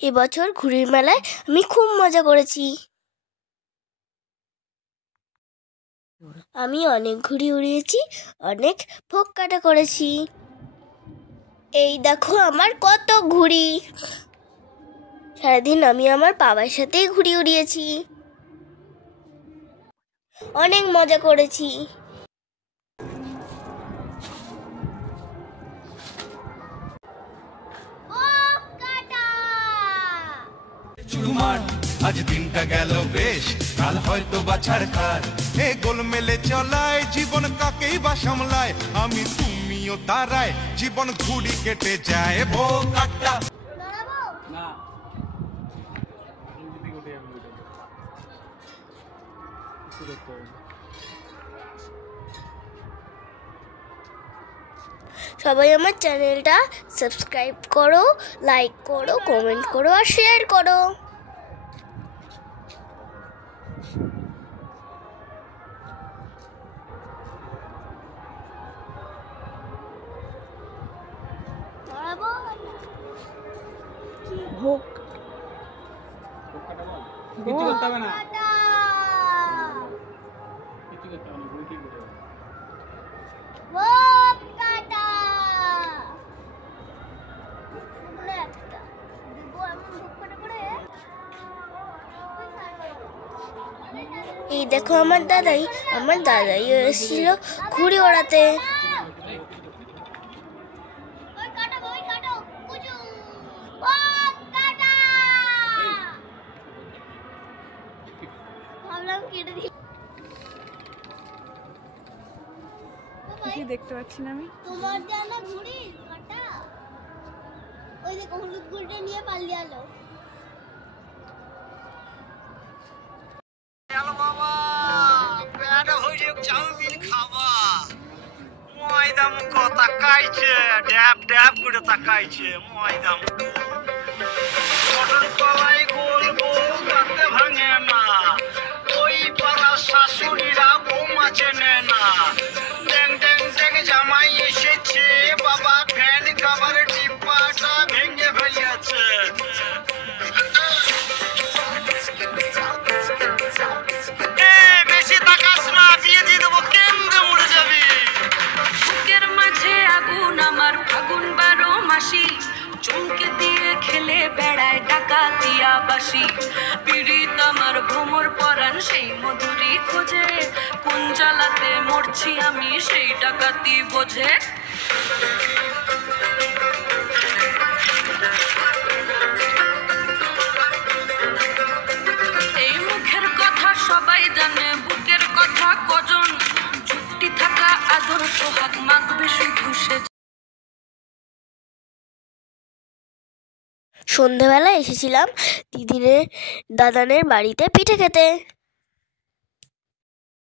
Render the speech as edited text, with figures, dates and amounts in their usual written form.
এবছর ঘুড়ির মেলায় আমি খুব মজা করেছি। আমি অনেক ঘুড়ি উড়িয়েছি, অনেক ফোক কাটা করেছি। এই দেখো আমার কত ঘুড়ি। সারাদিন আমি আমার বাবার সাথেই ঘুড়ি উড়িয়েছি, অনেক মজা করেছি। আজ দিনটা গেল বেশ, কাল হয়তো বাছার খার। এ গোলমেলে চলায় জীবন কাকেই বা সামলায়, আমি তুমিও তারায় জীবন ঘুড়ি কেটে যায়। বো কাটা সবাই আমার চ্যানেলটা সাবস্ক্রাইব করো, লাইক করো, কমেন্ট করো আর শেয়ার করো। কিছু করতে হবে না, কিছু করতে হবে না, ঠিক আছে। এই দেখো আমার দাদাই এসেছিল ঘুড়ি ওড়াতে। দেখতে পাচ্ছি না আমি। তোমার জানা ঘুড়ি কাটা, ওই দেখো হলুদ ঘুড়িটা নিয়ে পালিয়ে এলো। বাবা পেট হয়ে চাউমিন খাওয়া, ময়দাম কথা কাইছে, ড্যাব ড্যাব করে তাকাইছে ময়দাম। মটর কলাই গোল গোল তাতে ভাঙে না, ওই পাড়া শাশুড়িরা বৌমা চেনে না। ড্যাং ড্যাং ড্যাং জামাই এসেছে, বাবা ফ্যান কাভার ডিব্বাটা ভেঙে ফেলেছে। বেশি তাকাস না, বিয়ে দিয়ে দেবো, কেন্দ্রে মরে যাবি। বুকের মাঝে আগুন আমার ফাগুন 12 মাসি, চমকে দিয়ে খেলে বেড়ায় ডাকাতিয়া বাসি। পীড়িত আমার ভ্রমর পরাণ সেই মধুরী খোঁজে, কোন জ্বালাতে মরছি আমি সেই ডাকাতি বোঝে। এই মুখের কথা সবাই জানে, বুকের কথা কজন, চুক্তি থাকা আদর সোহাগ মাগবে শুধু সে। সন্ধ্যাবেলা এসেছিলাম দাদানের বাড়িতে পিঠে খেতে।